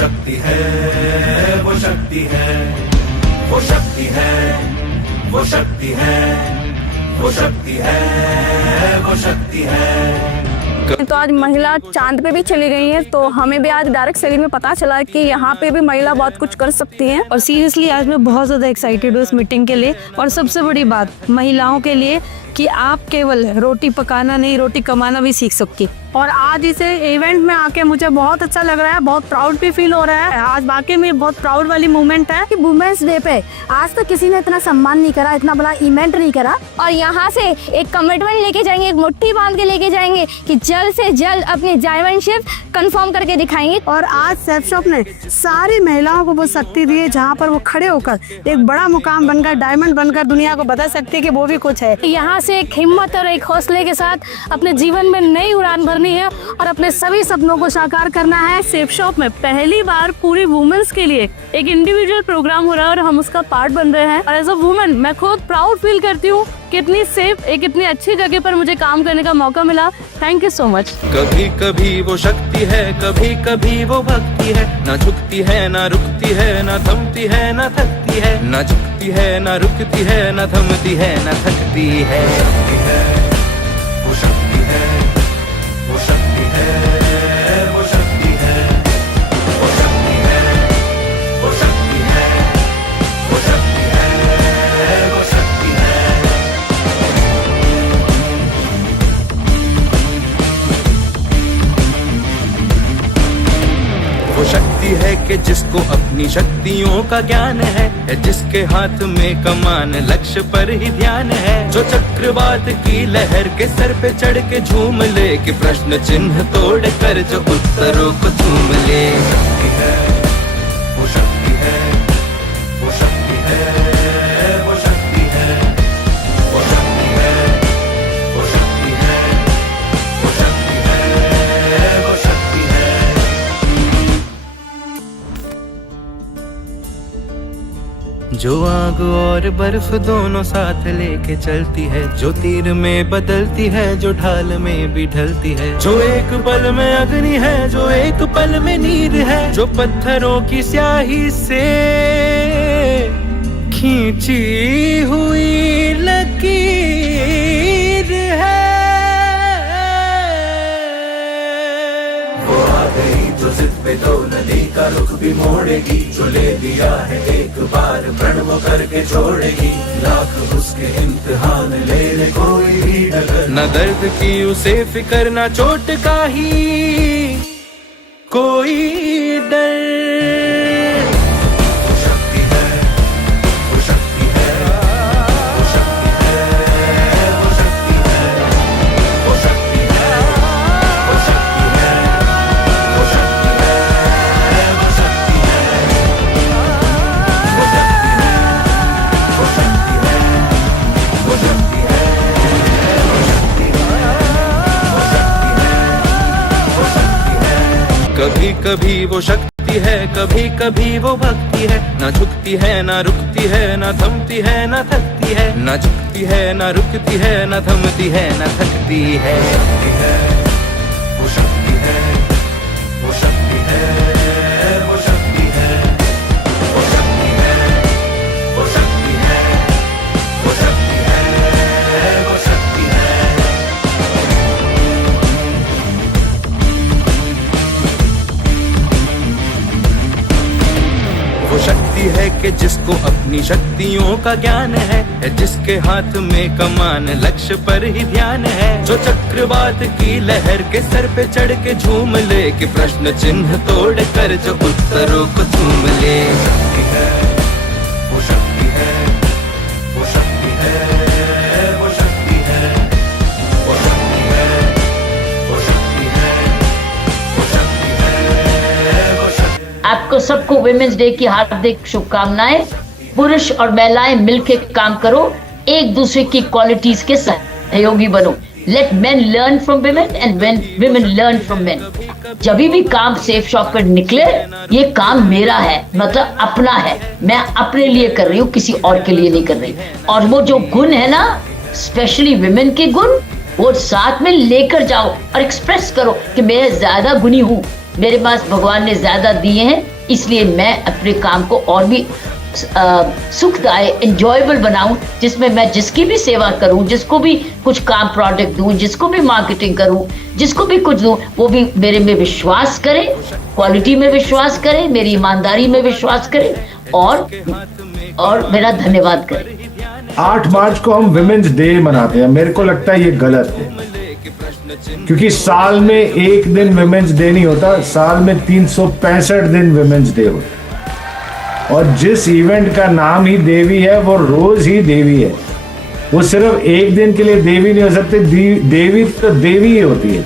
शक्ति है, वो शक्ति है, वो शक्ति है, वो शक्ति है, वो शक्ति है, वो शक्ति है। तो आज महिला चांद पे भी चली गई है, तो हमें भी आज डायरेक्ट शरीर में पता चला कि यहाँ पे भी महिला बहुत कुछ कर सकती है। और सीरियसली आज मैं बहुत ज़्यादा एक्साइटेड हूँ इस मीटिंग के लिए। और सबसे बड़ी बात महिलाओं के लिए कि आप केवल रोटी पकाना नहीं, रोटी कमाना भी सीख सकती। और आज इसे इवेंट में आके मुझे बहुत अच्छा लग रहा है, बहुत प्राउड भी फील हो रहा है। आज वाकई में बहुत प्राउड वाली मोमेंट है कि वुमेन्स डे पे आज तक किसी ने इतना सम्मान नहीं करा, इतना बड़ा इवेंट नहीं करा। और यहाँ से एक कमिटमेंट लेके जाएंगे, एक मुट्ठी बांध के लेके जाएंगे कि जल्द से जल्द अपनी डायमंडशिप कंफर्म करके दिखाएंगे। और आज सेफ शॉप ने सारी महिलाओं को वो शक्ति दी है जहाँ पर वो खड़े होकर एक बड़ा मुकाम बनकर, डायमंड बनकर दुनिया को बता सकती है कि वो भी कुछ है। यहाँ से एक हिम्मत और एक हौसले के साथ अपने जीवन में नई उड़ान भरनी है और अपने सभी सपनों को साकार करना है। सेफ शॉप में पहली बार पूरी वुमेन्स के लिए एक इंडिविजुअल प्रोग्राम हो रहा है और हम उसका पार्ट बन रहे हैं। और एज अ वुमेन मैं खुद प्राउड फील करती हूँ कि इतनी सेफ, एक इतनी अच्छी जगह पर मुझे काम करने का मौका मिला। Thank you so much. कभी कभी वो शक्ति है, कभी कभी वो भक्ति है, ना झुकती है ना रुकती है, ना थमती है ना थकती है, ना झुकती है ना रुकती है, ना थमती है ना थकती है। वो शक्ति है, वो शक्ति है, वो शक्ति है, वो शक्ति है, वो शक्ति है, वो शक्ति है, वो शक्ति है। वो शक्ति है कि जिसको अपनी शक्तियों का ज्ञान है, जिसके हाथ में कमान लक्ष्य पर ही ध्यान है, जो चक्रवात की लहर के सर पे चढ़ के झूम ले, कि प्रश्न चिन्ह तोड़ कर जो उत्तरों को चूम ले। शक्ति है, वो शक्ति है, वो शक्ति है, वो शक्ति है, वो शक्ति है, वो शक्ति है, वो शक्ति है, वो शक्ति है। जो आग और बर्फ दोनों साथ लेके चलती है, जो तीर में बदलती है, जो ढाल में भी ढलती है, जो एक पल में अग्नि है, जो एक पल में नीर है, जो पत्थरों की स्याही से खींची हुई लकीर है। वो आ गई जो जिद पे तो नदी का रुख भी मोड़ेगी, जो ले दिया है एक बार प्रण वो करके छोड़ेगी, लाख उसके इम्तिहान ले ले कोई भी डगर, न दर्द की उसे फिकर, न चोट का ही कोई डर। वो शक्ति है, वो शक्ति है, वो शक्ति है, वो शक्ति है, वो शक्ति है, वो शक्ति है, वो शक्ति है, वो शक्ति है, वो शक्ति है, वो शक्ति है, वो शक्ति है, वो शक्ति है, वो शक्ति है, वो शक्ति है। कभी कभी वो शक्ति है, कभी कभी वो भक्ति है, ना झुकती है ना रुकती है, ना थमती है ना थकती है, ना झुकती है ना रुकती है, ना थमती है ना थकती है। वो शक्ति है, वो शक्ति है, वो शक्ति है, वो शक्ति है, वो शक्ति है, वो शक्ति है, वो शक्ति है। वो शक्ति है कि जिसको अपनी शक्तियों का ज्ञान है, जिसके हाथ में कमान लक्ष्य पर ही ध्यान है, जो चक्रवात की लहर के सर पे चढ़ के झूम ले, कि प्रश्न चिन्ह तोड़ कर जो उत्तरों को चूम ले। शक्ति है, वो शक्ति है, वो शक्ति है, वो शक्ति है, वो शक्ति है, वो शक्ति है, वो शक्ति है, वो शक्ति है। आपको सबको वुमेन्स डे की हार्दिक शुभकामनाएं। पुरुष और महिलाएं मिलकर काम करो, एक दूसरे की क्वालिटीज के सहयोगी बनो। Let men learn from women and women learn from men। जब भी काम सेफ शॉप पर निकले, ये काम मेरा है, मतलब अपना है, मैं अपने लिए कर रही हूँ, किसी और के लिए नहीं कर रही। और वो जो गुण है ना, स्पेशली women के गुण, वो साथ में लेकर जाओ और एक्सप्रेस करो कि मैं ज्यादा गुणी हूँ, मेरे पास भगवान ने ज्यादा दिए हैं, इसलिए मैं अपने काम को और भी सुखदायक एंजॉयबल बनाऊं, जिसमें मैं जिसकी भी सेवा करूं, जिसको भी कुछ काम प्रोडक्ट दूं, जिसको भी मार्केटिंग करूं, जिसको भी कुछ दूं, वो भी मेरे में विश्वास करे, क्वालिटी में विश्वास करे, मेरी ईमानदारी में विश्वास करे और मेरा धन्यवाद करे। 8 मार्च को हम विमेंस डे मनाते हैं, मेरे को लगता है ये गलत है, क्योंकि साल में एक दिन विमेंस डे नहीं होता, साल में 365 दिन विमेंस डे होता है। और जिस इवेंट का नाम ही देवी है वो रोज ही देवी है, वो सिर्फ एक दिन के लिए देवी नहीं हो सकती, देवी तो देवी ही होती है।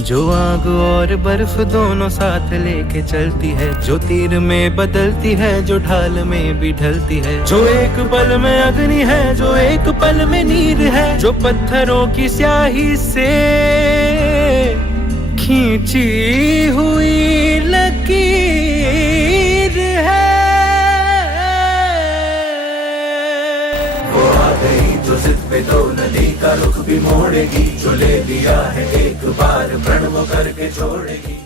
जो आग और बर्फ दोनों साथ लेके चलती है, जो तीर में बदलती है, जो ढाल में भी ढलती है, जो एक पल में अग्नि है, जो एक पल में नीर है, जो पत्थरों की स्याही से खींची हुई लकीर है। वो आ गई जो जिद पे दो नदी का रुख भी मोड़ेगी, जो ले लिया है एक बार प्रण वो करके छोड़ेगी।